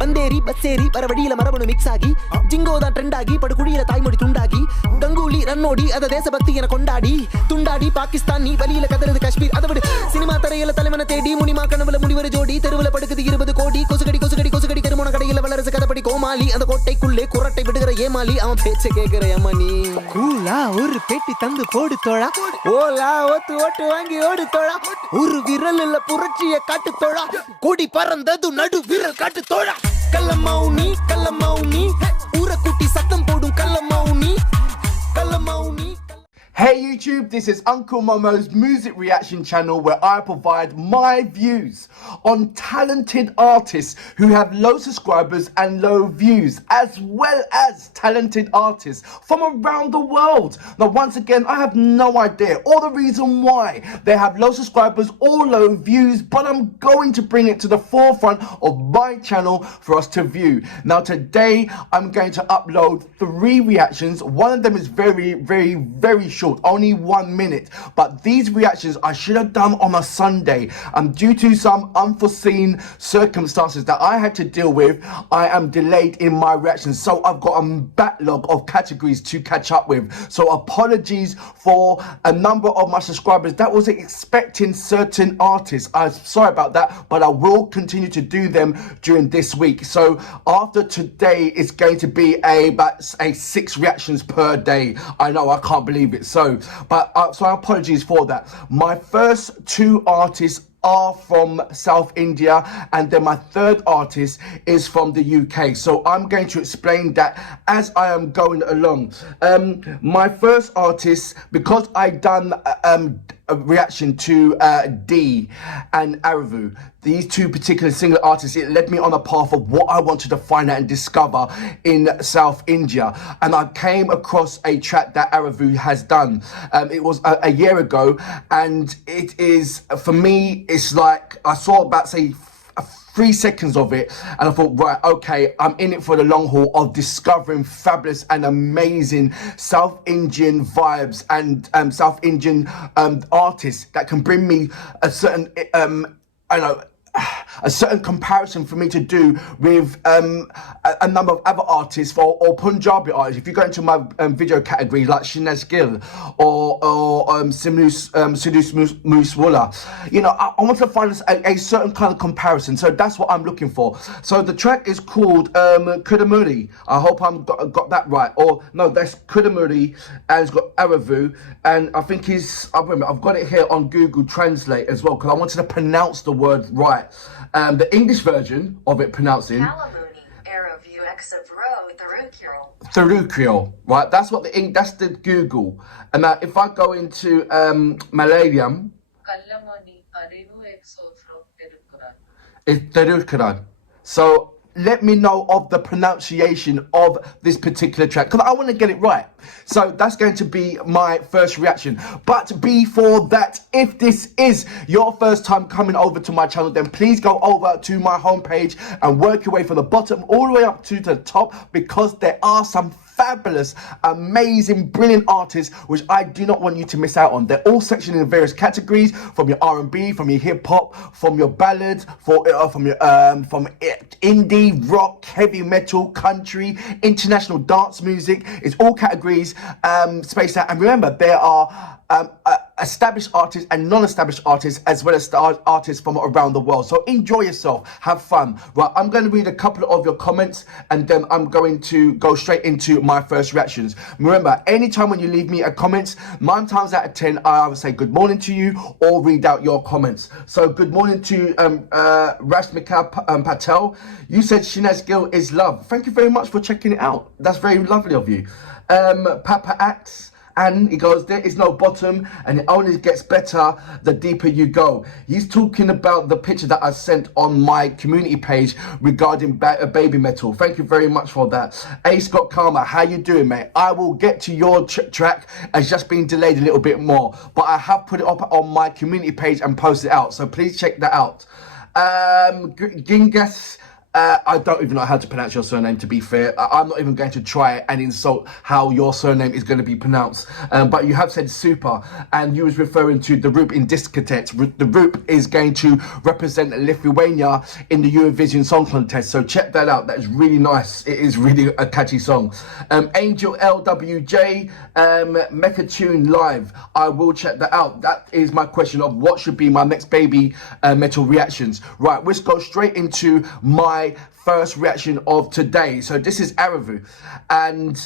ಬಂದೇರಿ ಬಸ್ಸೇರಿ ಬರವಡಿಯಿಲ ಮರಬನು mix ಆಗಿ ಜಿಂಗೋದ trend ಆಗಿ ಪಡುಕುಡಿಯಿಲ ತಾಯ್ಮೊಡಿ ತುಂಡಾಗಿ ಗಂಗೂಲಿ ರನ್ನೋಡಿ ಅದ ದೇಶಭಕ್ತಿಯನ್ನು ಕೊಂಡಾಡಿ ತುಂಡಾಡಿ ಪಾಕಿಸ್ತಾನಿ ಬಲಿಯಿಲ ಕದಲದ ಕಾಶ್ಮೀರ್ ಅದಬಡಿ ಸಿನಿಮಾ ತರೆಯಲ ತಲೆಮನ ತೇಡಿ ಮುನಿಮಾ ಕಣವಲ ಮುಡಿವರ ಜೋಡಿ ತೆರುವಲ ಪಡುಕದಿ 20 ಕೋಟಿ கொசுகடி கொசுகடி கொசுகடி கருமண கடையில வளரச கதப்படி கோமாளி அந்த கோட்டைக்குள்ளே குரட்டை விடுகிற ஏமாளி அவன் பேச்ச கேட்கிற ஏமானி கூலா ஒரு பெட்டி தந்து போடு தோழா ஓலா ஒத்து ஓட்டு வாங்கி ஓடு தோழா ஒரு விரல் இல்ல புரட்சிய காட்டு தோழா கொடி பறந்தது நடு விரல் காட்டு தோழா Kallamouni, Kallamouni, ஊரை கூட்டி சத்தம் போடும் Kallamouni, Kallamouni. Hey YouTube, this is Uncle Momo's music reaction channel where I provide my views on talented artists who have low subscribers and low views, as well as talented artists from around the world. Now once again, I have no idea or the reason why they have low subscribers or low views, but I'm going to bring it to the forefront of my channel for us to view. Now today, I'm going to upload 3 reactions. One of them is very short. Only 1 minute, but these reactions I should have done on a Sunday. Due to some unforeseen circumstances that I had to deal with, I am delayed in my reactions, so I've got a backlog of categories to catch up with. So apologies for a number of my subscribers that was expecting certain artists. I'm sorry about that, but I will continue to do them during this week. So after today, it's going to be about 6 reactions per day. I know, I can't believe it. So apologies for that. My first 2 artists are from South India, and then my third artist is from the UK. So I'm going to explain that as I am going along. My first artist, because I done a reaction to D and Arivu, these 2 particular single artists, it led me on a path of what I wanted to find out and discover in South India. And I came across a track that Arivu has done. It was a year ago, and it is, for me, it's like, I saw about, say, 3 seconds of it, and I thought, right, okay, I'm in it for the long haul of discovering fabulous and amazing South Indian vibes and South Indian artists that can bring me a certain, a certain comparison for me to do with a number of other artists or Punjabi artists. If you go into my video categories like Shinaz Gill or Sidus Mooswala, you know, I want to find a certain kind of comparison. So that's what I'm looking for. So the track is called Kallamouni. I hope I got that right. Or no, that's Kallamouni, and it's got Arivu, and I think I've got it here on Google Translate as well, because I wanted to pronounce the word right. The English version of it pronouncing Kalla Mouni, Arivu, ofRo, Therukural. Therukural, right? That's what that's the Google. And now if I go into Malayalam, Kalla Mouni, Arivu, ofRo, Therukural. It's Therukural. So let me know of the pronunciation of this particular track, because I want to get it right. So that's going to be my first reaction. But before that, if this is your first time coming over to my channel, then please go over to my homepage and work your way from the bottom all the way up to the top, because there are some fabulous, amazing, brilliant artists which I do not want you to miss out on. They're all sectioned in various categories, from your R&B, from your hip hop, from your ballads, from indie, rock, heavy metal, country, international dance music. It's all categories spaced out. And remember, there are established artists and non-established artists, as well as artists from around the world. So enjoy yourself, have fun. Right, I'm going to read a couple of your comments, and then I'm going to go straight into my first reactions. Remember, anytime when you leave me a comment, 9 times out of 10 I either say good morning to you or read out your comments. So good morning to Rashmika Patel. You said Shinaz Gill is love. Thank you very much for checking it out. That's very lovely of you. Papa Axe, and he goes, there is no bottom, and it only gets better the deeper you go. He's talking about the picture that I sent on my community page regarding baby metal. Thank you very much for that. A Scott Karma, how you doing, mate? I will get to your track. It's just been delayed a little bit more, but I have put it up on my community page and posted it out, so please check that out. Gingas I don't even know how to pronounce your surname, to be fair. I'm not even going to try and insult how your surname is going to be pronounced. But you have said super, and you was referring to the Rup in Discotheque. The Rup is going to represent Lithuania in the Eurovision Song Contest, so check that out. That is really nice. It is really a catchy song. Angel LWJ, Mecha Tune Live. I will check that out. That is my question of what should be my next baby metal reactions. Right, let's go straight into my first reaction of today. So this is Arivu, and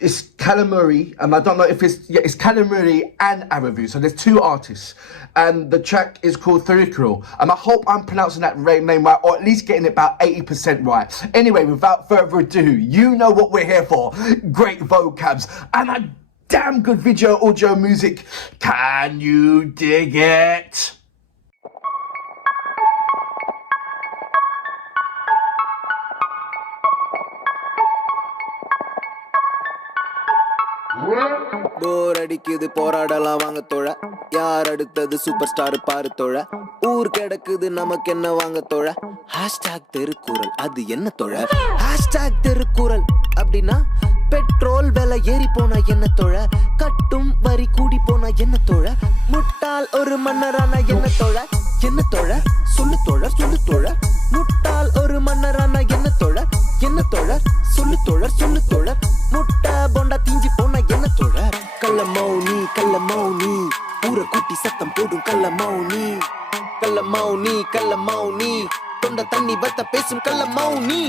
it's Kallamouni, and I don't know if it's Kallamouni and Arivu. So there's two artists, and the track is called Therukural, and I hope I'm pronouncing that name right, or at least getting it about 80% right. Anyway, without further ado, you know what we're here for. Great vocabs and a damn good video audio music. Can you dig it? போர் அடிக்குது போராடலாம் வாங்க தோழ யார் அடுத்தது super star பாரு தோழ ஊர் கிடக்குது நமக்கு என்ன வாங்க தோழ ஹேஷ்டாக் தெருக்குறள் அது என்ன தோழ ஹேஷ்டாக் தெருக்குறள் அப்படின்னா பெட்ரோல் விலை ஏறி போனா என்ன தோழ கட்டும் வரி கூடி போனா என்ன தோழ முட்டாள் ஒரு மன்னரானா என்ன தோழ சொல்லு தோழர் சொல்லு தோழர் முட்டாள் ஒரு மன்னரானா என்ன தோழர் சொல்லு தோழர் முட்டை போண்டா தீஞ்சி போனா என்ன தோழர் கல்லமௌனி ஊரை கூட்டி சத்தம் போடும் கல்லமௌனி தொண்ட தண்ணி வத்த பேசும் கல்லமௌனி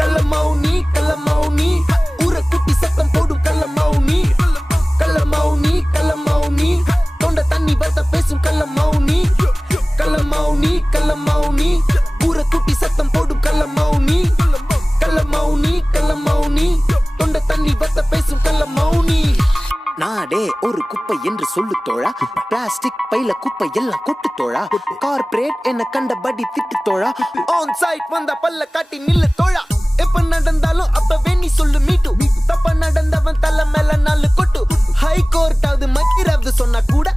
கல்லமௌனி ஊரை கூட்டி சத்தம் போடும் கல்லமௌனி தொண்ட தண்ணி வத்த பேசும் கல்லமௌனி ஊரை கூட்டி சத்தம் போடும் கல்லமௌனி தொண்ட தண்ணி வத்த பேசும் கல்லமௌனி நாடே ஒரு குப்பை என்று சொல்லு தோழா பிளாஸ்டிக் பைல குப்பை எல்லாம் கொட்டு தோழா கார்ப்பரேட் என்ன கண்டபடி திட்டு தோழா ஆன் சைட் வந்த பல்ல காட்டி நில்லு தோழா எப்ப நடந்தாலும் அப்பவே நீ சொல்லு மீட்டு தப்ப நடந்தவன் தலை மேல நாலு கொட்டு ஹை கோர்ட் ஆகுது மக்கிராவது சொன்னா கூட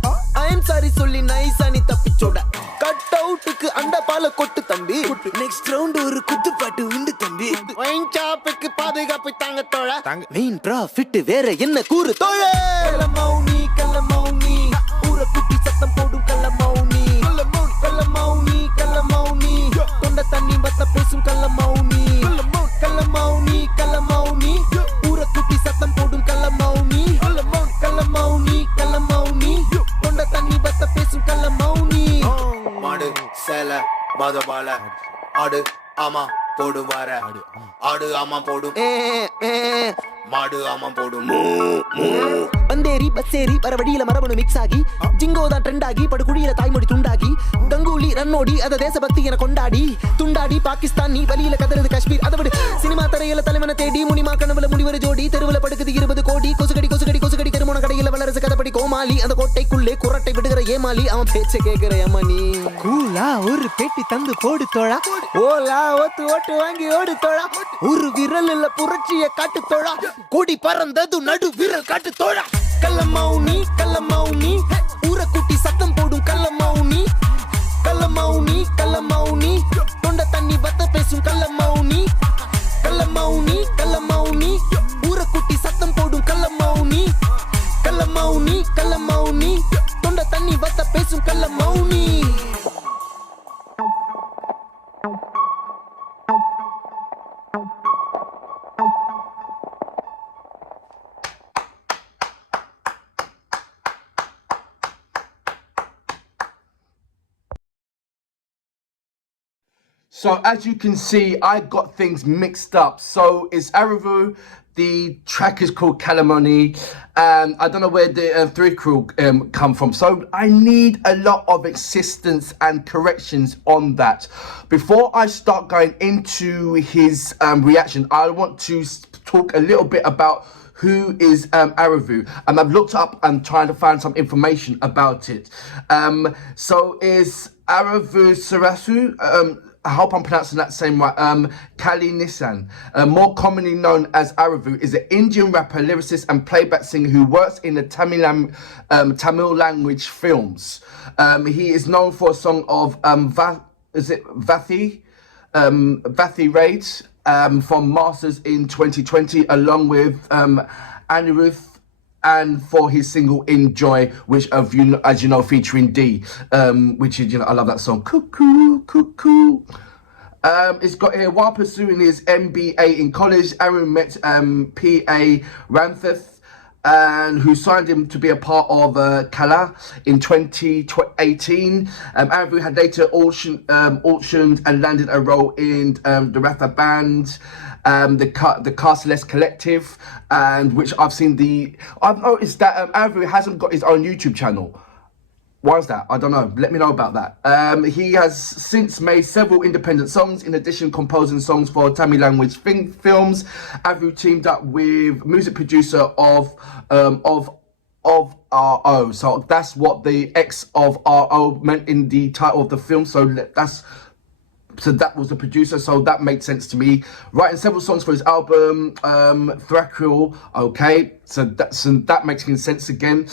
ஐ எம் சாரி சொல்லி நைஸா நீ தப்பிச்சோட கட் அவுட்டுக்கு அந்த பால கொட்டு தம்பி நெக்ஸ்ட் ரவுண்ட் ஒரு குத்து பாட்டு உண்டு தம்பி வைன் சாப்புக்கு பாதுகாப்பு தாங்க தோழ மெயின் ப்ராஃபிட் வேற என்ன கூறு தோழ கல்லமௌனி ஊரை குட்டி சத்தம் போடும் கல்லமௌனி தொண்ட தண்ணி வத்த பேசும் கல்லமௌனி ஊரை குட்டி சத்தம் போடும் கல்லமௌனி தொண்ட தண்ணி வத்த பேசும் கல்லமௌனி மாடு சேல பாதபால ஆடு ஆமா போடும் வார ஆடு ஆமா போடும் மாடு ஆமா போடும் பந்தேரி பஸ்ஸேரி வர வழியில மரபணு மிக்ஸ் ஆகி ஜிங்கோதான் ட்ரெண்ட் ஆகி படுகுழியில தாய்மொழி துண்டாகி கங்கூலி ரன்னோடி அத தேசபக்தி என கொண்டாடி துண்டாடி பாகிஸ்தானி வலியில கதறது காஷ்மீர் அதை விடு சினிமா தரையில தலைவனை தேடி முனிமா கனவுல முடிவரு ஜோடி தெருவுல படுக்குது 20 கோடி கொசுகடி கருமண கடையில வளரசு கதப்படி கோமாளி அந்த கோட்டைக்குள்ளே குரட்டை விடுகிற ஏமாளி அவன் பேச்ச கேக்குற ஏமானி கூலா ஒரு பெட்டி தந்து போடு தோழா ஓலா ஓட்டு வாங்கி ஓடு தோழா ஒரு விரல் இல்ல புரட்சிய காட்டு தோழா கொடி பறந்தது நடு விரல் காட்டு தோழா கல்லமௌனி ஊரை கூட்டி சத்தம் போடும் கல்லமௌனி தொண்ட தண்ணி வத்த பேசும் கல்லமௌனி ஊரை கூட்டி சத்தம் போடும் கல்லமௌனி தொண்ட தண்ணி வத்த பேசும் கல்லமௌனி So as you can see, I got things mixed up. So it's Arivu. The track is called Kalla Mouni. I don't know where the Therukural come from. So I need a lot of assistance and corrections on that. Before I start going into his reaction, I want to talk a little bit about who is Arivu, and I've looked up and trying to find some information about it. So is Arivu Sarasu, I hope I'm pronouncing that same right, Kali Nissan, more commonly known as Arivu, is an Indian rapper, lyricist and playback singer who works in the Tamil language films. He is known for a song of Vathi, Vathi Raid from Masters in 2020, along with Anirudh, and for his single Enjoy, which as you know, featuring D, which is, I love that song. Cuckoo, cuckoo. It's got here, while pursuing his MBA in college, Aaron met Pa Ranjith, and who signed him to be a part of Kalla in 2018. Arivu had later auctioned and landed a role in the rapper band, the CASTELESS collective, and which I've noticed that Arivu hasn't got his own YouTube channel. Why is that? I don't know. Let me know about that. He has since made several independent songs, in addition composing songs for Tamil language films. Arivu teamed up with music producer of RO. So that's what the X of RO meant in the title of the film. So that was the producer, so that made sense to me. Writing several songs for his album, Therukural, okay, so that makes sense again,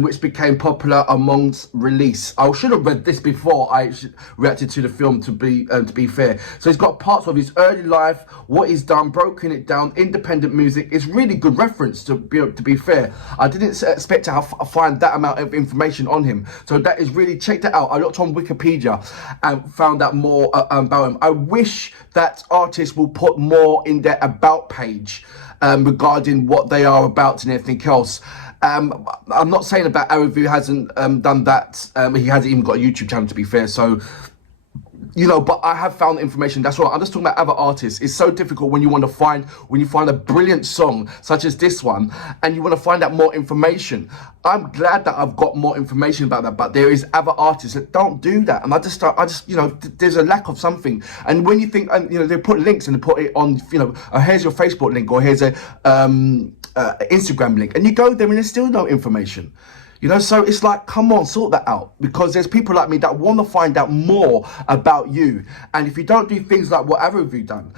which became popular amongst release. I should have read this before I reacted to the film, to be fair. So he's got parts of his early life, what he's done, broken it down, independent music. It's really good reference, to be fair. I didn't expect to find that amount of information on him. So that is really, check that out. I looked on Wikipedia and found out more about him. I wish that artists will put more in their about page regarding what they are about and everything else. I'm not saying about Arivu hasn't done that. He hasn't even got a YouTube channel, to be fair. So, but I have found information. That's right. I'm just talking about other artists. It's so difficult when you find a brilliant song such as this one, and you want to find out more information. I'm glad that I've got more information about that, but there is other artists that don't do that, and I just there's a lack of something. And when you think, they put links and they put it on, here's your Facebook link, or here's a Instagram link, and you go there and there's still no information. So it's like, come on, sort that out, because there's people like me that want to find out more about you. And if you don't do things like what Arivu done,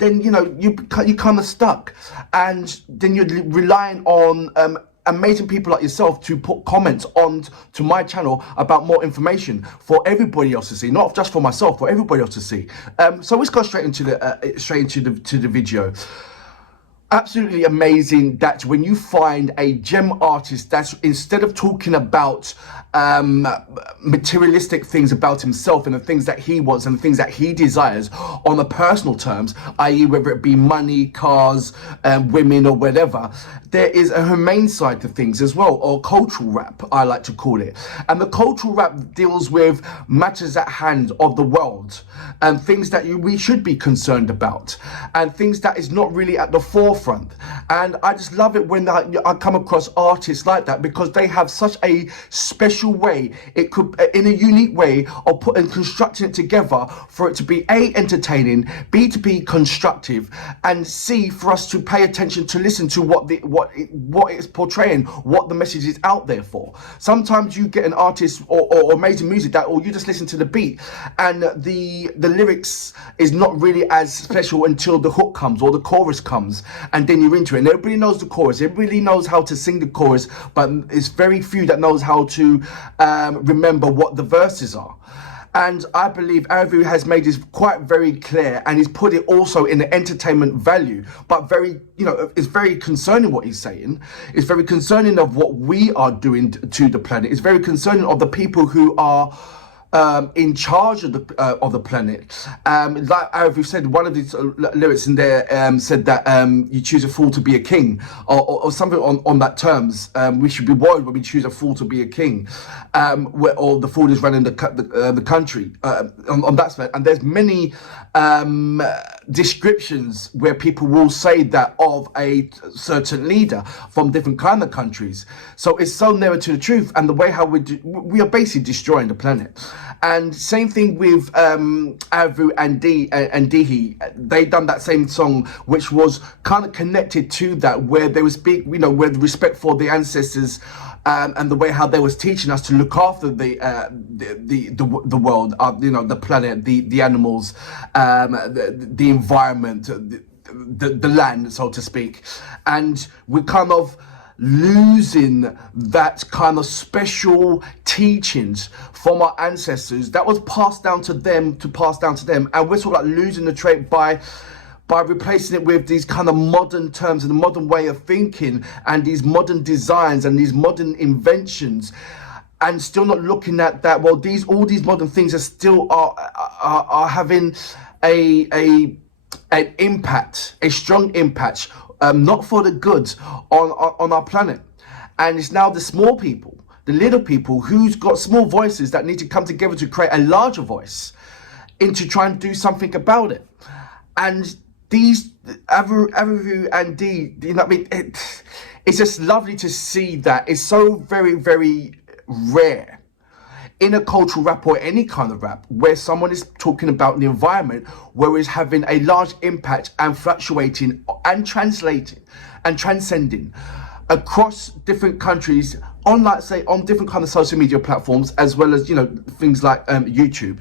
then, you kind of stuck. And then you're relying on amazing people like yourself to put comments on to my channel about more information for everybody else to see, not just for myself, for everybody else to see. So let's go straight into the video. Absolutely amazing that when you find a gem artist that's, instead of talking about materialistic things about himself and the things that he wants and the things that he desires on the personal terms, i.e. whether it be money, cars, women or whatever, there is a humane side to things as well, or cultural rap, I like to call it. And the cultural rap deals with matters at hand of the world and things that we should be concerned about and things that is not really at the forefront. And I just love it when I come across artists like that, because they have such a special way, it could, in a unique way of putting, constructing it together for it to be A, entertaining, B, to be constructive, and C, for us to pay attention to listen to what it's portraying, what the message is out there for. Sometimes you get an artist or amazing music or you just listen to the beat and the lyrics is not really as special until the hook comes or the chorus comes, and then you're into it. And everybody knows the chorus, everybody knows how to sing the chorus, but it's very few that knows how to remember what the verses are. And I believe Arivu has made this quite very clear, and he's put it also in the entertainment value, but very, it's very concerning what he's saying. It's very concerning of what we are doing to the planet. It's very concerning of the people who are in charge of the planet. Like Arivu said, one of these lyrics in there said that you choose a fool to be a king, or something on that terms. We should be worried when we choose a fool to be a king, or the fool is running the country. On that side, and there's many descriptions where people will say that of a certain leader from different kind of countries. So it's so near to the truth, and the way how we are basically destroying the planet. And same thing with Arivu and Dihi. They done that same song, which was kind of connected to that, where they was speak, with respect for the ancestors, and the way how they was teaching us to look after the world, the planet, the animals, the environment, the land, so to speak. And we kind of losing that kind of special teachings from our ancestors that was passed down to them, and we're sort of like losing the trait by replacing it with these kind of modern terms and the modern way of thinking and these modern designs and these modern inventions, and still not looking at that. Well, all these modern things are still are having an impact, a strong impact, not for the good on our planet. And it's now the small people, the little people who's got small voices that need to come together to create a larger voice into trying to do something about it. And these Arivu and Dee, you know what I mean? It's just lovely to see that. It's so very, very rare in a cultural rap or any kind of rap where someone is talking about the environment, where it's having a large impact and fluctuating and translating and transcending across different countries on, like, say, on different kind of social media platforms, as well as, you know, things like YouTube,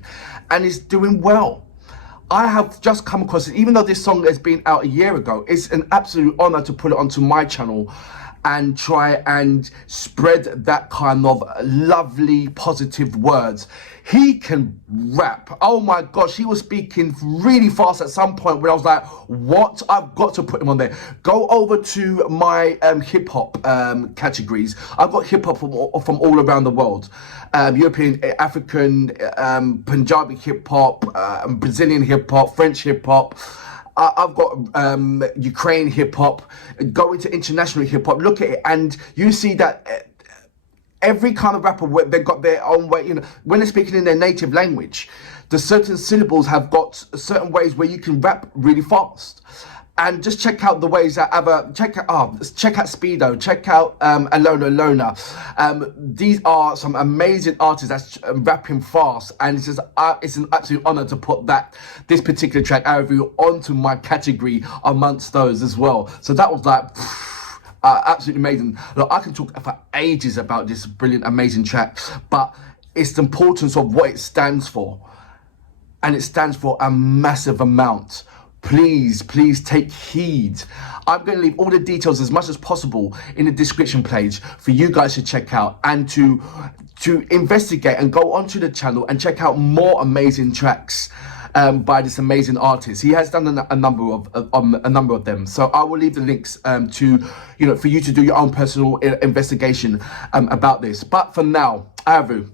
and it's doing well. I have just come across it, even though this song has been out a year ago. It's an absolute honor to put it onto my channel and try and spread that kind of lovely, positive words. He can rap. Oh my gosh, he was speaking really fast at some point when I was like, what? I've got to put him on there. Go over to my hip hop categories. I've got hip hop from all around the world. European, African, Punjabi hip hop, Brazilian hip hop, French hip hop. I've got Ukraine hip hop. Go into international hip hop. Look at it, and you see that every kind of rapper, they've got their own way. You know, when they're speaking in their native language, the certain syllables have got certain ways where you can rap really fast. And just check out the ways that check out Speedo, check out Alona. These are some amazing artists that's rapping fast, and it's an absolute honor to put this particular track, Arivu, onto my category amongst those as well. So that was like absolutely amazing. Look, I can talk for ages about this brilliant, amazing track, but it's the importance of what it stands for, and it stands for a massive amount. Please take heed. I'm going to leave all the details as much as possible in the description page for you guys to check out and to investigate and go onto the channel and check out more amazing tracks by this amazing artist. He has done a number of them. So I will leave the links to, you know, for you to do your own personal investigation about this. But for now, Arivu,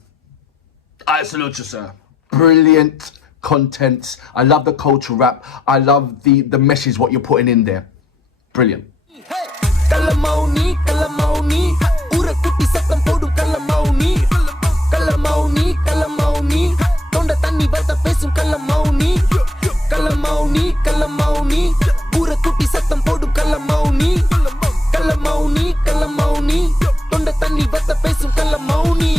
I salute you, sir. Brilliant content. I love the cultural rap. I love the message, what you're putting in there. Brilliant. Kallamouni, Kallamouni, ura kutti sattam podum Kallamouni, Kallamouni, Kallamouni, tonda thanni vartha pesum Kallamouni, Kallamouni, Kallamouni, ura kutti sattam podum Kallamouni, Kallamouni, Kallamouni, tonda thanni vartha pesum Kallamouni.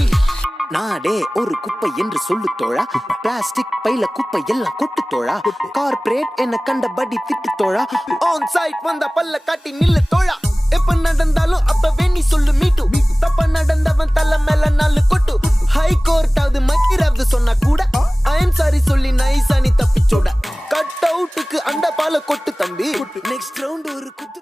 நாடே ஒரு குப்பை என்று சொல்லு தோழா, plastic பைல குப்பை எல்லாம் கொட்டு தோழா, corporate என்ன கண்டபடி திட்டு தோழா, ஆன் சைட் வந்த பல்ல காட்டி நில்லு தோழா, எப்ப நடந்தாலும் அப்பவே நீ சொல்லு மீட்டு, தப்ப நடந்தவன் தலை மேல நாலு கொட்டு, ஹை கோர்ட் ஆகுது மக்கிராவது சொன்னா கூட ஐ எம் சாரி சொல்லி நைஸா நீ தப்பிச்சோட, கட் அவுட்டுக்கு அந்த பால கொட்டு தம்பி, நெக்ஸ்ட் ரவுண்ட் ஒரு குத்து.